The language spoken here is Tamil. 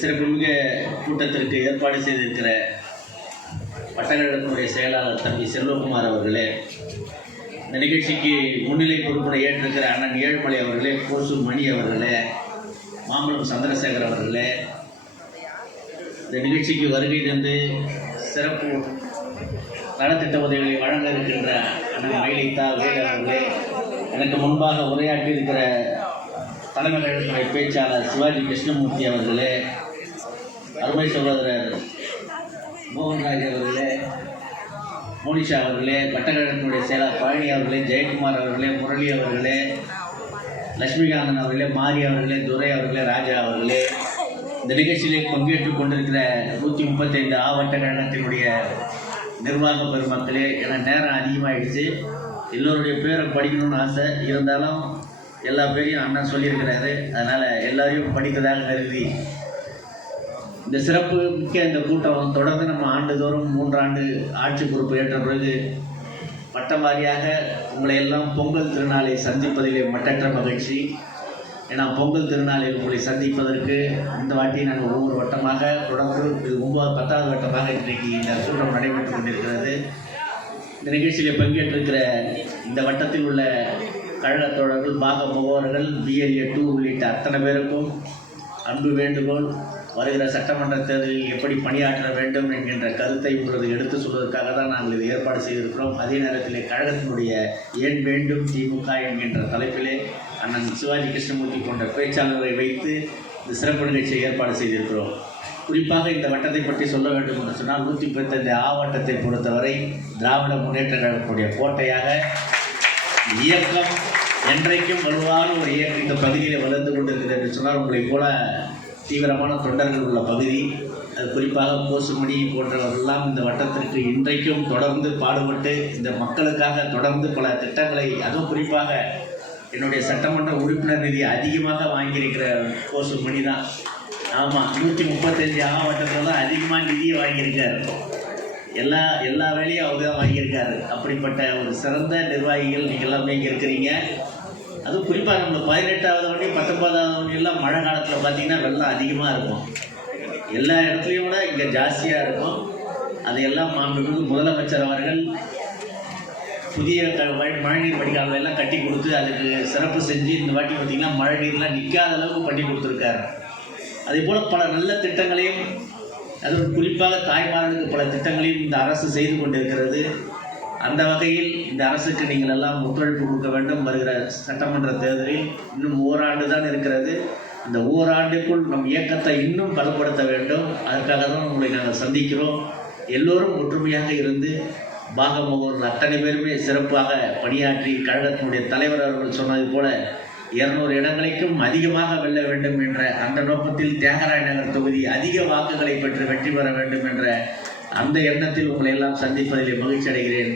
சிறப்புமிக கூட்டத்திற்கு ஏற்பாடு செய்திருக்கிற வட்டக்கழகத்தினுடைய செயலாளர் தம்பி செல்வகுமார் அவர்களே இந்த நிகழ்ச்சிக்கு முன்னிலை பொறுப்பினை ஏற்றிருக்கிற அண்ணன் ஏழுமலை அவர்களே கோசு மணி அவர்களே மாம்பழம் சந்திரசேகர் அவர்களே இந்த நிகழ்ச்சிக்கு வருகை தந்து சிறப்பு நலத்திட்ட உதவிகளை வழங்க இருக்கின்ற அண்ணன் மயிலித்தா வேலர் அவர்களே எனக்கு முன்பாக உரையாற்றியிருக்கிற தலைமையிடத்துறை பேச்சாளர் சிவாஜி கிருஷ்ணமூர்த்தி அவர்களே அருமை சகோதரர் மோகன்ராஜ் அவர்களே மோனிஷா அவர்களே பட்டக்கழகத்தினுடைய செயலாளர் பழனி அவர்களே ஜெயக்குமார் அவர்களே முரளி அவர்களே லட்சுமிகாந்தன் அவர்களே மாரி அவர்களே துரை அவர்களே ராஜா அவர்களே இந்த நிகழ்ச்சியிலே பங்கேற்று கொண்டிருக்கிற நூற்றி முப்பத்தைந்து ஆவட்ட கழகத்தினுடைய நிர்வாக பெருமக்களே என நேரம் அதிகமாகிடுச்சு எல்லோருடைய பேரை படிக்கணும்னு ஆசை இருந்தாலும் எல்லா பேரையும் அண்ணன் சொல்லியிருக்கிறாரு அதனால் எல்லாரையும் படித்ததாக கருதி இந்த சிறப்பு மிக்க இந்த கூட்டம் தொடர்ந்து நம்ம ஆண்டுதோறும் மூன்றாண்டு ஆட்சி பொறுப்பு ஏற்ற பிறகு வட்டம் வாரியாக உங்களை எல்லாம் பொங்கல் திருநாளை சந்திப்பதிலே மட்டற்ற மகிழ்ச்சி ஏன்னா பொங்கல் திருநாளில் உங்களை சந்திப்பதற்கு இந்த வாட்டி நாங்கள் ஒவ்வொரு வட்டமாக தொடர்ந்து இது ஒன்பது பத்தாவது வட்டமாக இன்றைக்கு இந்த கூட்டம் நடைபெற்று கொண்டிருக்கிறது இந்த நிகழ்ச்சியில் பங்கேற்றிருக்கிற இந்த வட்டத்தில் உள்ள கழகத் தோழர்கள் பார்க்க போபவர்கள் பிஎல்ஏ டூ உள்ளிட்ட அத்தனை பேருக்கும் அன்பு வேண்டுகோள் வருகிற சட்டமன்ற தேர்தலில் எப்படி பணியாற்ற வேண்டும் என்கின்ற கருத்தை உங்களது எடுத்து சொல்வதற்காக தான் நாங்கள் இது ஏற்பாடு செய்திருக்கிறோம் அதே நேரத்தில் கழகத்தினுடைய ஏன் வேண்டும் திமுக என்கின்ற தலைப்பிலே அண்ணன் சிவாஜி கிருஷ்ணமூர்த்தி போன்ற பேச்சாளரை வைத்து இந்த சிறப்பு நிகழ்ச்சியை ஏற்பாடு செய்திருக்கிறோம் குறிப்பாக இந்த வட்டத்தை பற்றி சொல்ல வேண்டும் என்று சொன்னால் நூற்றி பத்தஞ்சு ஆவட்டத்தை பொறுத்தவரை திராவிட முன்னேற்ற கழகத்தினுடைய கோட்டையாக இயக்கம் என்றைக்கும் வலுவான ஒரு இயக்கம் இந்த பகுதியில் வளர்ந்து கொண்டிருக்கிறது என்று சொன்னால் உங்களைப் போல தீவிரமான தொண்டர்கள் உள்ள பகுதி அது குறிப்பாக கோசுமணி போன்றவர்கள்லாம் இந்த வட்டத்திற்கு இன்றைக்கும் தொடர்ந்து பாடுபட்டு இந்த மக்களுக்காக தொடர்ந்து பல திட்டங்களை அதுவும் குறிப்பாக என்னுடைய சட்டமன்ற உறுப்பினர் நிதி அதிகமாக வாங்கியிருக்கிற கோசுமணி தான் ஆமாம் நூற்றி முப்பத்தஞ்சு மாவட்டத்தில் தான் அதிகமாக நிதியை வாங்கியிருக்கார் எல்லா எல்லா வேலையும் அவங்க தான் வாங்கியிருக்காரு அப்படிப்பட்ட ஒரு சிறந்த நிர்வாகிகள் நீங்கள் எல்லாமே இங்கே இருக்கிறீங்க அதுவும் குறிப்பாக நம்ம பதினெட்டாவது வண்டி பத்தொன்பதாவது வண்டியெல்லாம் மழை காலத்தில் பார்த்தீங்கன்னா வெள்ளம் அதிகமாக இருக்கும் எல்லா இடத்துலையும் கூட இங்கே ஜாஸ்தியாக இருக்கும் அதையெல்லாம் மாண்புமிகு முதலமைச்சர் அவர்கள் புதிய மழைநீர் படிக்காலங்கள் எல்லாம் கட்டி கொடுத்து அதுக்கு சிறப்பு செஞ்சு இந்த வாட்டி பார்த்திங்கன்னா மழை நீர்லாம் நிற்காத அளவுக்கு பண்ணி கொடுத்துருக்காரு அதே போல் பல நல்ல திட்டங்களையும் அதுவும் குறிப்பாக தாய்மார்களுக்கு பல திட்டங்களையும் இந்த அரசு செய்து கொண்டிருக்கிறது அந்த வகையில் இந்த அரசுக்கு நீங்கள் எல்லாம் ஒத்துழைப்பு கொடுக்க வேண்டும் வருகிற சட்டமன்ற தேர்தலில் இன்னும் ஓராண்டு தான் இருக்கிறது இந்த ஓராண்டுக்குள் நம் இயக்கத்தை இன்னும் பலப்படுத்த வேண்டும் அதற்காக தான் உங்களை நாங்கள் சந்திக்கிறோம் எல்லோரும் ஒற்றுமையாக இருந்து பாகமகோர்கள் அத்தனை பேருமே சிறப்பாக பணியாற்றி கழகத்தினுடைய தலைவர் அவர்கள் சொன்னது போல இருநூறு இடங்களுக்கும் அதிகமாக வெல்ல வேண்டும் என்ற அந்த நோக்கத்தில் தியாகராய நகர் தொகுதி அதிக வாக்குகளை பெற்று வெற்றி பெற வேண்டும் என்ற அந்த எண்ணத்தில் உங்களை எல்லாம் சந்திப்பதில் மகிழ்ச்சி அடைகிறேன்